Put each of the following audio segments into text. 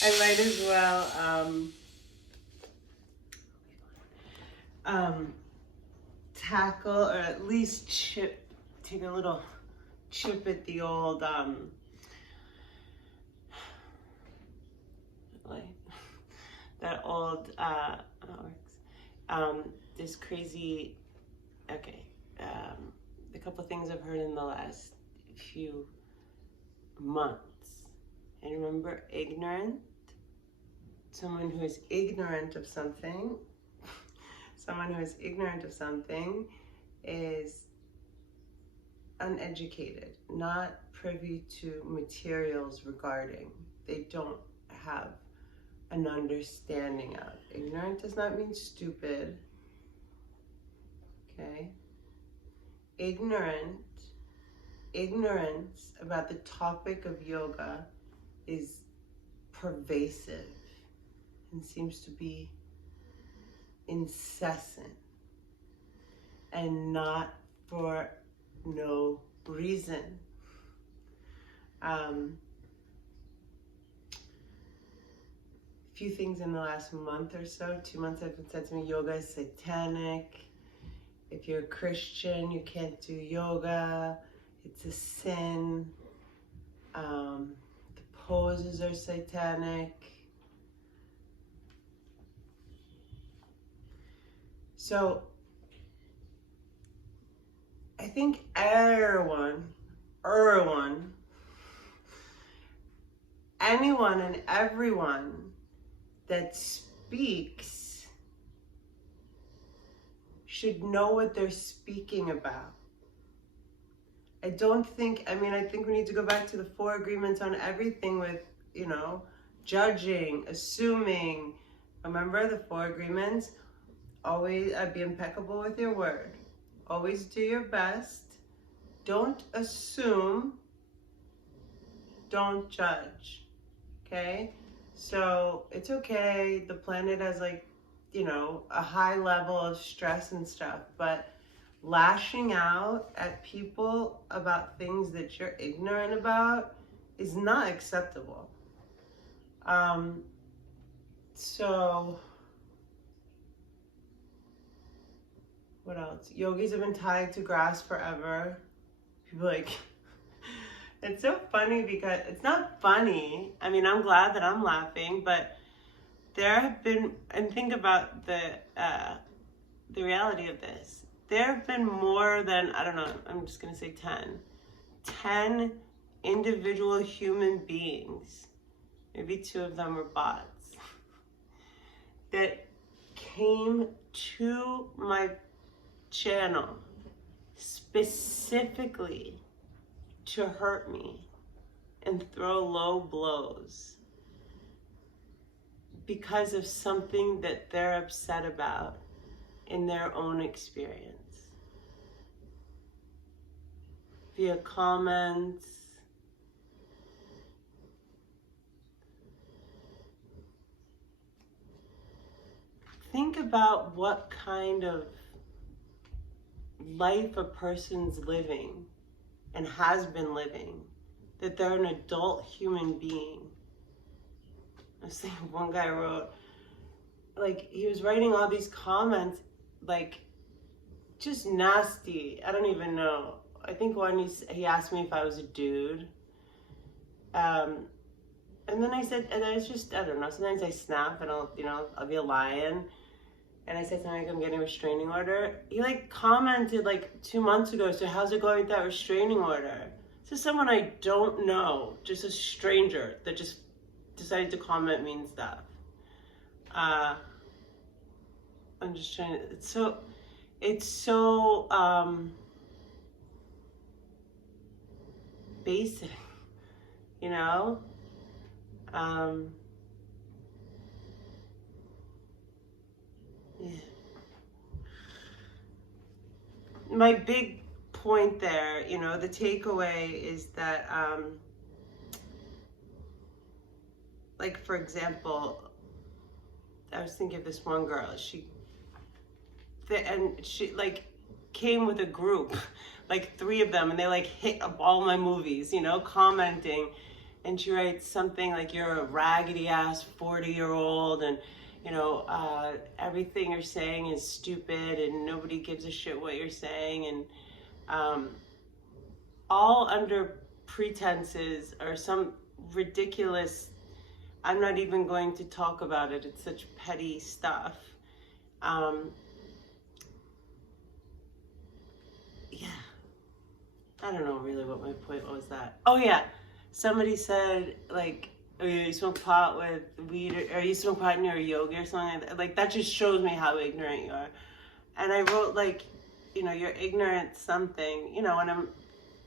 I might as well tackle, or at least take a little chip at the old like that old this crazy, okay, a couple things I've heard in the last few months. And remember, ignorant, someone who is ignorant of something, someone who is ignorant of something is uneducated, not privy to materials regarding. They don't have an understanding of. Ignorant does not mean stupid. Okay? Ignorance about the topic of yoga is pervasive and seems to be incessant, and not for no reason. Few things in the last month or so, 2 months, have been said to me, yoga is satanic. If you're a Christian, you can't do yoga. It's a sin. The poses are satanic. So I think anyone and everyone that speaks should know what they're speaking about. I think we need to go back to the 4 agreements on everything with, judging, assuming. Remember the 4 agreements? Always be impeccable with your word. Always do your best. Don't assume. Don't judge. Okay? So it's okay. The planet has a high level of stress and stuff, but lashing out at people about things that you're ignorant about is not acceptable. So what else? Yogis have been tied to grass forever. People it's so funny because it's not funny. I mean, I'm glad that I'm laughing, but there have been, and think about the reality of this. There have been more than, I don't know, I'm just going to say 10 individual human beings, maybe 2 of them were bots, that came to my channel specifically to hurt me and throw low blows because of something that they're upset about in their own experience. Via comments, think about what kind of life a person's living and has been living, that they're an adult human being. I was thinking, one guy wrote, he was writing all these comments, just nasty. I don't even know. I think one, he asked me if I was a dude. And then I said, and it's just, I don't know, sometimes I snap and I'll be a lion. And I said something like, I'm getting a restraining order. He commented 2 months ago, so how's it going with that restraining order? This is someone I don't know, just a stranger that just decided to comment mean stuff. I'm just trying to, it's so basic, Yeah. My big point there, the takeaway is that, for example, I was thinking of this one girl, she came with a group, 3 of them, and they hit up all my movies, commenting. and she writes something like, you're a raggedy ass 40-year-old, and everything you're saying is stupid, and nobody gives a shit what you're saying, and all under pretenses or some ridiculous, I'm not even going to talk about it, it's such petty stuff. Yeah, I don't know really what my point was that. Oh yeah, somebody said like, oh, you smoke pot with weed, or you smoke pot in your yoga or something like that. Like, that just shows me how ignorant you are. And I wrote like, you're ignorant something,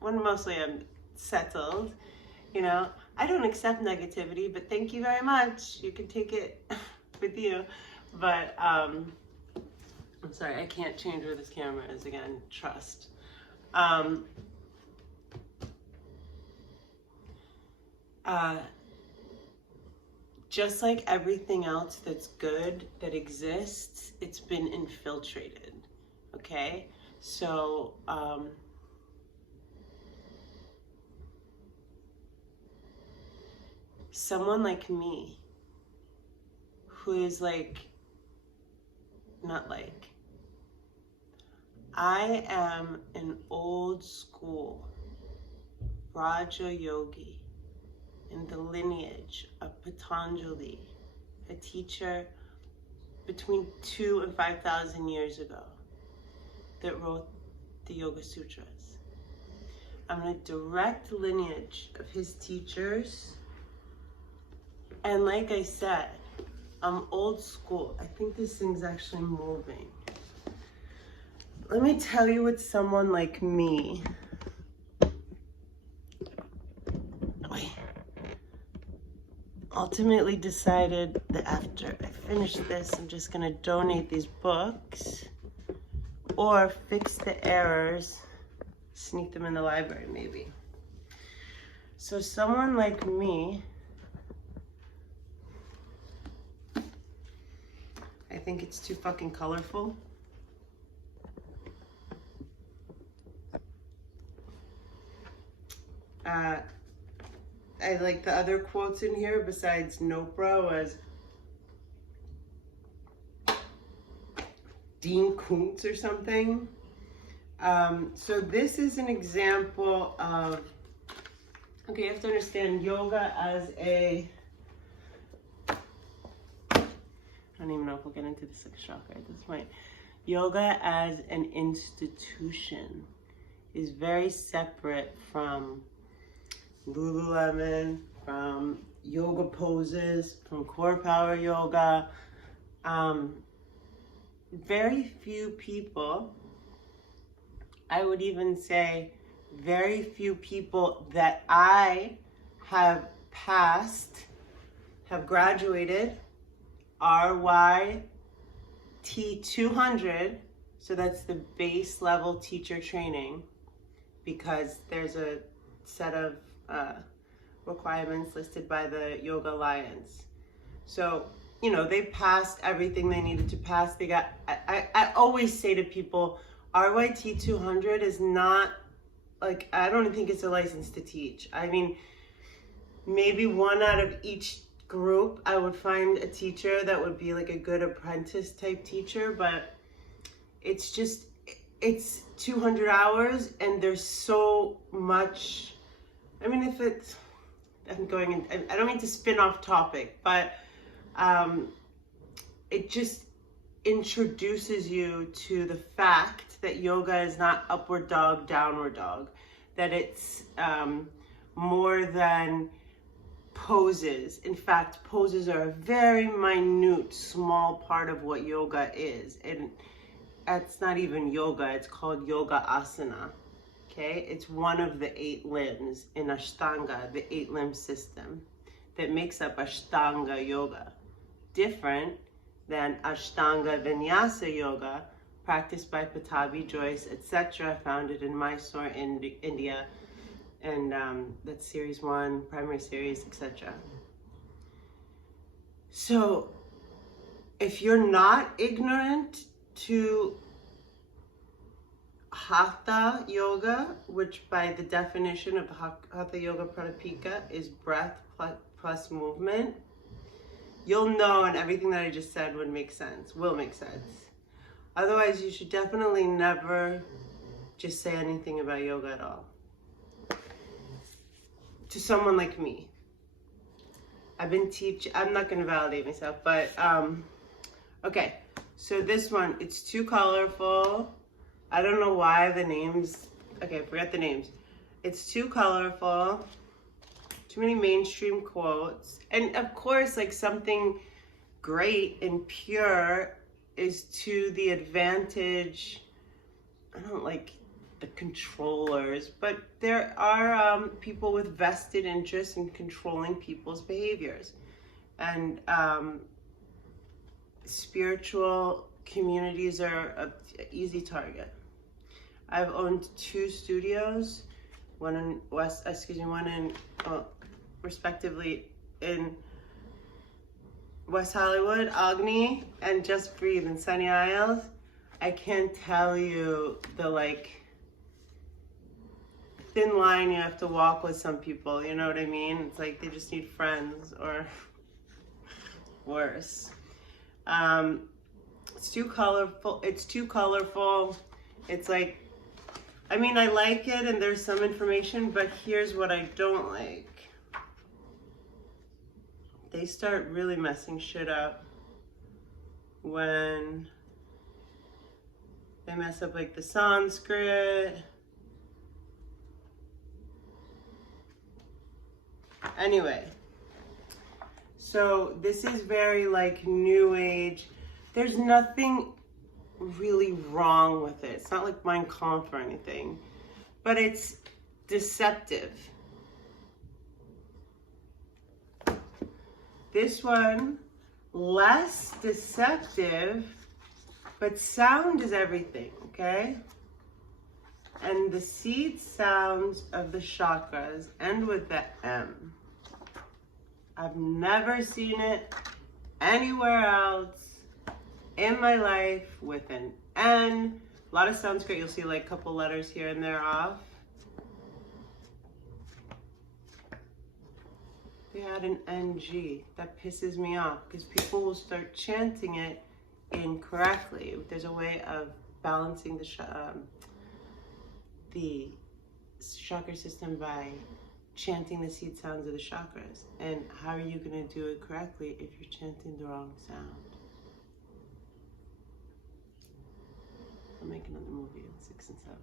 when mostly I'm settled, I don't accept negativity, but thank you very much. You can take it with you. But I'm sorry, I can't change where this camera is again. Trust. Just like everything else that's good that exists, it's been infiltrated. Okay? So, someone like me, who is I am an old school Raja Yogi in the lineage of Patanjali, a teacher between 2,000 and 5,000 years ago that wrote the Yoga Sutras. I'm in a direct lineage of his teachers. And like I said, I'm old school. I think this thing's actually moving. Let me tell you what someone like me, ultimately decided that after I finish this, I'm just gonna donate these books or fix the errors, sneak them in the library maybe. So someone like me, I think it's too fucking colorful. I like the other quotes in here besides Nopra was Dean Koontz or something. So this is an example of, okay, you have to understand yoga as a, I don't even know if we'll get into this like shocker at this point. Yoga as an institution is very separate from Lululemon, from yoga poses, from core power yoga. Very few people, I would even say very few people that I have passed, have graduated RYT 200, so that's the base level teacher training, because there's a set of requirements listed by the Yoga Alliance. So, they passed everything they needed to pass. They got, I always say to people, RYT 200 is not, like, I don't think it's a license to teach. I mean, maybe one out of each group, I would find a teacher that would be like a good apprentice type teacher, but it's 200 hours, and there's so much. I mean, I'm going in, I don't mean to spin off topic, but it just introduces you to the fact that yoga is not upward dog, downward dog, that it's more than poses. In fact, poses are a very minute, small part of what yoga is. And it's not even yoga, it's called yoga asana. Okay, it's one of the 8 limbs in Ashtanga, the 8-limb system that makes up Ashtanga yoga. Different than Ashtanga Vinyasa yoga, practiced by Patabi, Joyce, etc., founded in Mysore, India, and that's series 1, primary series, etc. So if you're not ignorant to Hatha Yoga, which by the definition of the Hatha Yoga Pradipika is breath plus movement. You'll know, and everything that I just said will make sense. Otherwise, you should definitely never just say anything about yoga at all. To someone like me. I've been teaching, I'm not going to validate myself, but, okay. So this one, it's too colorful. I don't know why the names, okay, forget the names. It's too colorful. Too many mainstream quotes. And of course, like something great and pure is to the advantage, I don't like the controllers, but there are people with vested interest in controlling people's behaviors. And spiritual communities are an easy target. I've owned 2 studios, one in respectively in West Hollywood, Agni, and Just Breathe in Sunny Isles. I can't tell you the thin line you have to walk with some people, you know what I mean? It's like they just need friends or worse. It's too colorful. It's like, I mean, I like it and there's some information, but here's what I don't like. They start really messing shit up when they mess up like the Sanskrit. Anyway, so this is very like new age. There's nothing really wrong with it. It's not like Mein Kampf or anything, but it's deceptive. This one, less deceptive, but sound is everything, okay? And the seed sounds of the chakras end with the M. I've never seen it anywhere else in my life with an N. A lot of Sanskrit, you'll see like a couple letters here and there off. They had an NG. That pisses me off because people will start chanting it incorrectly. There's a way of balancing the chakra system by chanting the seed sounds of the chakras. And how are you going to do it correctly if you're chanting the wrong sound? I'll make another movie in 6 and 7.